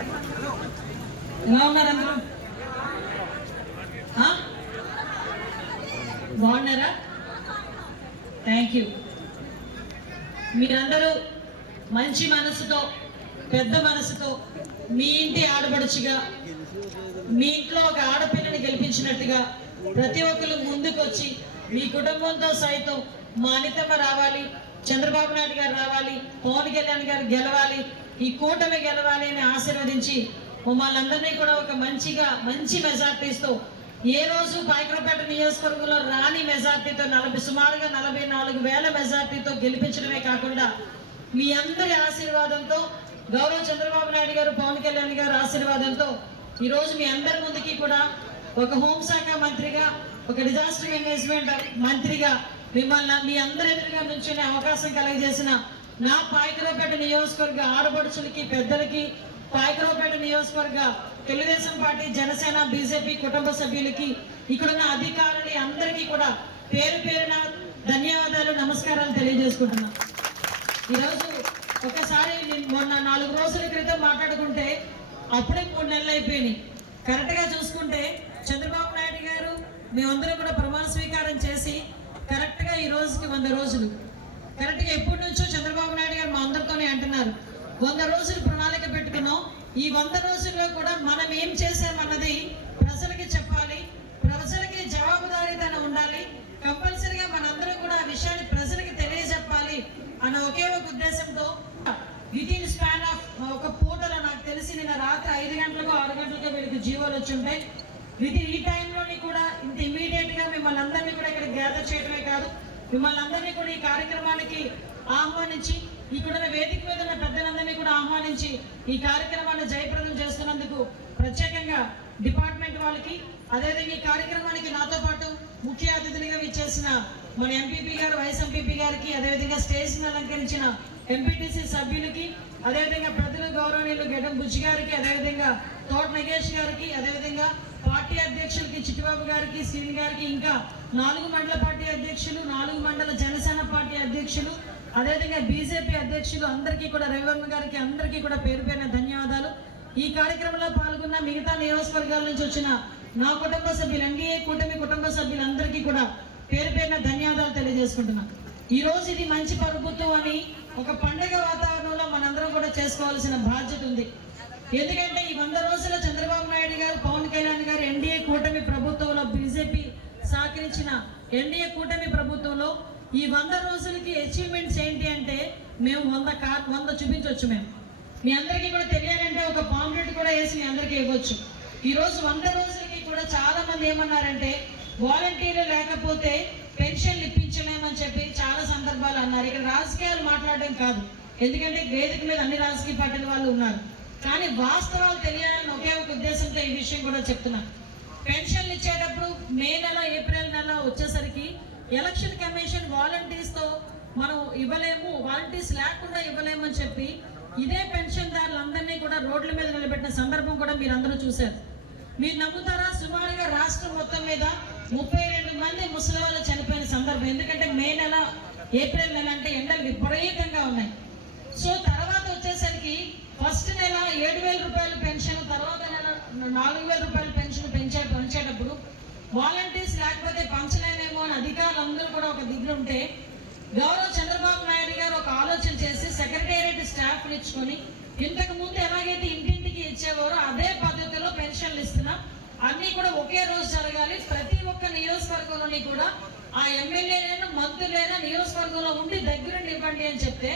ఎలా ఉన్నారు అందరూ? బాగున్నారా? Thank you. మీరందరూ మంచి మనసుతో, పెద్ద మనసుతో, మీ ఇంటి ఆడపడుచుగా, మీ ఇంట్లో ఒక ఆడపిల్లని గెలిపించినట్టుగా ప్రతి ఒక్కరు ముందుకు వచ్చి మీ కుటుంబంతో సైతం మా అనితమ్మ రావాలి, చంద్రబాబు నాయుడు గారు రావాలి, పవన్ కళ్యాణ్ గారు గెలవాలి, ఈ కూటమి గెలవాలి అని ఆశీర్వదించి మమ్మల్ని అందరినీ కూడా ఒక మంచి మెజార్టీస్తో, ఏ రోజు పాయకరావుపేట నియోజకవర్గంలో రాని మెజార్టీతో సుమారుగా 44,000 మెజార్టీతో గెలిపించడమే కాకుండా మీ అందరి ఆశీర్వాదంతో, గౌరవ చంద్రబాబు నాయుడు గారు, పవన్ కళ్యాణ్ గారు ఆశీర్వాదంతో ఈరోజు మీ అందరి ముందుకి కూడా ఒక హోంశాఖ మంత్రిగా, ఒక డిజాస్టర్ మేనేజ్మెంట్ మంత్రిగా మిమ్మల్ని మీ అందరి ఎదురుగా నుంచునే అవకాశం కలగజేసిన నా పాయకరావుపేట నియోజకవర్గ ఆడపడుచులకి, పెద్దలకి, పాయకరావుపేట నియోజకవర్గ తెలుగుదేశం పార్టీ, జనసేన, బీజేపీ కుటుంబ సభ్యులకి, ఇక్కడున్న అధికారులు అందరికీ కూడా పేరు పేరున ధన్యవాదాలు, నమస్కారాలు తెలియజేసుకుంటున్నా. ఈరోజు ఒకసారి మొన్న 4 రోజుల క్రితం మాట్లాడుకుంటే అప్పుడే 3 నెలలు అయిపోయినాయి. కరెక్ట్గా చూసుకుంటే చంద్రబాబు నాయుడు గారు మేమందరం కూడా ప్రమాణ స్వీకారం చేసి కరెక్ట్గా ఈ రోజుకి 100 రోజులు. కరెక్ట్గా ఎప్పటి నుంచో చంద్రబాబు నాయుడు గారు మా అందరితోనే అంటున్నారు 100 రోజులు ప్రణాళిక పెట్టుకున్నాం, ఈ 100 రోజుల్లో కూడా మనం ఏం చేసామన్నది ప్రజలకి చెప్పాలి, ప్రజలకి జవాబుదారీతనం ఉండాలి, కంపల్సరిగా మనందరం కూడా ఆ విషయాన్ని ప్రజలకి తెలియజెప్పాలి అన్న ఒకే ఒక ఉద్దేశంతో వితిన్ స్పాన్ ఆఫ్ ఒక పూటలో నాకు తెలిసి నిన్న రాత్రి 5 గంటలకు 6 గంటలకు వీళ్ళకి జీవోలు వచ్చి ఉంటాయి. వితిన్ ఈ టైంలోని కూడా ఇంత ఇమీడియట్ గా మిమ్మల్ని అందరినీ కూడా ఇక్కడ గ్యాదర్ చేయడమే కాదు, మిమ్మల్ని అందరినీ కూడా ఈ కార్యక్రమానికి ఆహ్వానించి, ఇక్కడున్న వేదిక మీద ఉన్న పెద్దలందరినీ కూడా ఆహ్వానించి ఈ కార్యక్రమాన్ని జయప్రదం చేస్తున్నందుకు ప్రత్యేకంగా డిపార్ట్మెంట్ వాళ్ళకి, అదేవిధంగా ఈ కార్యక్రమానికి నాతో పాటు ముఖ్య అతిథులుగా విచ్చేసిన మన ఎంపీపీ గారు, వైస్ ఎంపీపీ గారికి, అదేవిధంగా స్టేజ్ని అలంకరించిన ఎంపీటీసీ సభ్యులకి, అదేవిధంగా ప్రజల గౌరవనీయులు గెడం బుజ్జి గారికి, అదేవిధంగా తోట నగేష్ గారికి, అదేవిధంగా పార్టీ అధ్యక్షులకి చిట్టిబాబు గారికి, శ్రీని గారికి, ఇంకా 4 మండల పార్టీ అధ్యక్షులు, 4 మండల జనసేన పార్టీ అధ్యక్షులు, అదేవిధంగా బీజేపీ అధ్యక్షులు అందరికీ కూడా, రవివర్మ గారికి అందరికీ కూడా పేరు పేరున ధన్యవాదాలు. ఈ కార్యక్రమంలో పాల్గొన్న మిగతా నియోజకవర్గాల నుంచి వచ్చిన నా కుటుంబ సభ్యులు, ఎన్డీఏ కూటమి కుటుంబ సభ్యులందరికీ కూడా పేరు పేరున ధన్యవాదాలు తెలియజేసుకుంటున్నాను. ఈ రోజు ఇది మంచి ప్రభుత్వం అని ఒక పండుగ వాతావరణంలో మనందరం కూడా చేసుకోవాల్సిన బాధ్యత ఉంది. ఎందుకంటే ఈ 100 రోజుల చంద్రబాబు నాయుడు గారు, పవన్ కళ్యాణ్ గారు ఎన్డీఏ కూటమి ప్రభుత్వంలో, బీజేపీ సహకరించిన ఎన్డీఏ కూటమి ప్రభుత్వంలో ఈ 100 రోజులకి అచీవ్మెంట్స్ ఏంటి అంటే మేము 100 చూపించవచ్చు. మేము మీ అందరికీ కూడా తెలియాలంటే ఒక పాంప్లెట్ కూడా వేసి మీ అందరికీ ఇవ్వచ్చు. ఈరోజు 100 రోజులకి కూడా చాలా మంది ఏమన్నారంటే వాలంటీర్లు లేకపోతే పెన్షన్లు ఇప్పించలేమని చెప్పి చాలా సందర్భాలు అన్నారు. ఇక్కడ రాజకీయాలు మాట్లాడడం కాదు, ఎందుకంటే వేదిక మీద అన్ని రాజకీయ పార్టీల వాళ్ళు ఉన్నారు. కానీ వాస్తవాలు తెలియాలని ఒకే ఒక ఉద్దేశంతో ఈ విషయం కూడా చెప్తున్నాను. పెన్షన్లు ఇచ్చేటప్పుడు మే నెల, ఏప్రిల్ నెల వచ్చేసరికి ఎలక్షన్ కమిషన్ వాలంటీర్స్తో మనం ఇవ్వలేము, వాలంటీర్స్ లేకుండా ఇవ్వలేము అని చెప్పి ఇదే పెన్షన్దారులందరినీ కూడా రోడ్ల మీద నిలబెట్టిన సందర్భం కూడా మీరు అందరూ చూశారు. మీరు నమ్ముతారా? సుమారుగా రాష్ట్రం మొత్తం మీద 32 మంది ముసలి వాళ్ళు చనిపోయిన సందర్భం. ఎందుకంటే మే నెల, ఏప్రిల్ నెల అంటే ఎండలు విపరీతంగా ఉన్నాయి. సో తర్వాత వచ్చేసరికి ఫస్ట్ నెల 7,000 రూపాయల పెన్షన్, తర్వాత నెల 4,000 రూపాయల పెన్షన్ పెంచేటప్పుడు వాలంటీర్స్ లేకపోతే పంచలేమేమో అని అధికారులందరూ కూడా ఒక దిగులు ఉంటే, గౌరవ చంద్రబాబు నాయుడు గారు ఒక ఆలోచన చేసి సెక్రటేరియట్ స్టాఫ్ ఇచ్చుకొని ఇంతకు ముందు ఎలాగైతే ఇంటింటికి ఇచ్చేవారో అదే పద్ధతిలో పెన్షన్లు ఇస్తున్నాం. అన్నీ కూడా ఒకే రోజు జరగాలి. ప్రతి ఒక్క నియోజకవర్గంలోని కూడా ఆ ఎమ్మెల్యేలైనా, మంత్రులైనా నియోజకవర్గంలో ఉండి దగ్గరుండి ఇవ్వండి అని చెప్తే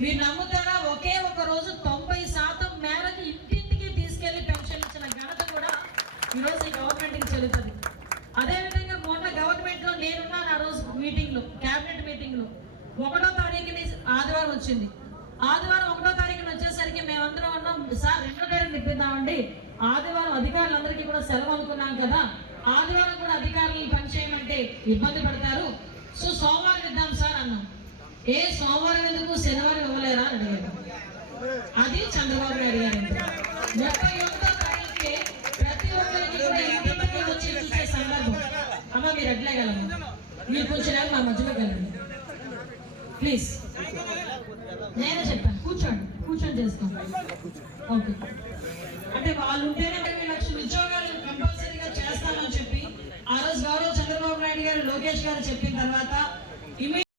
మీరు నమ్ముతారా? ఒకే ఒక రోజు 90% మేరకు ఇంటింటికి తీసుకెళ్లి పెన్షన్ ఇచ్చిన ఘనత కూడా ఈరోజు ఈ గవర్నమెంట్కి చెల్లుతుంది. అదేవిధంగా మొన్న గవర్నమెంట్లో నేనున్నాను ఆ రోజు మీటింగ్లో, క్యాబినెట్ మీటింగ్లో 1వ తారీఖుని ఆదివారం వచ్చింది. ఆదివారం 1వ తారీఖున వచ్చేసరికి మేమందరం ఉన్నాం, సార్ 2వ తారీఖున ఇప్పిద్దామండి, ఆదివారం అధికారులందరికీ కూడా సెలవు అనుకున్నాం కదా, ఆదివారం కూడా అధికారులు పనిచేయమంటే ఇబ్బంది పడతారు, సో సోమవారం ఇద్దాం సార్ అన్నాం. ఏ సోమవారం ఎందుకు, శనివారం ఇవ్వలేరా అని అడిగారు. అది చంద్రబాబు నాయుడు గారు. 31వ తారీఖుకే ప్రతి ఒక్కరికి కూడా ఇంటికి వచ్చి చూసే సందర్భం. అమ్మ మీరు ఎట్లేగలము, మీరు కొంచెం మా మధ్యలోకి వెళ్ళండి ప్లీజ్. నేనే చెప్పాను కూర్చోండి, కూర్చొని చేస్తాం. ఓకే. అంటే వాళ్ళు ఉంటేనే 20 లక్షల ఉద్యోగాలు కంపల్సరీగా చేస్తామని చెప్పి ఆ రోజు గౌరవ చంద్రబాబు నాయుడు గారు లోకేష్ గారు చెప్పిన తర్వాత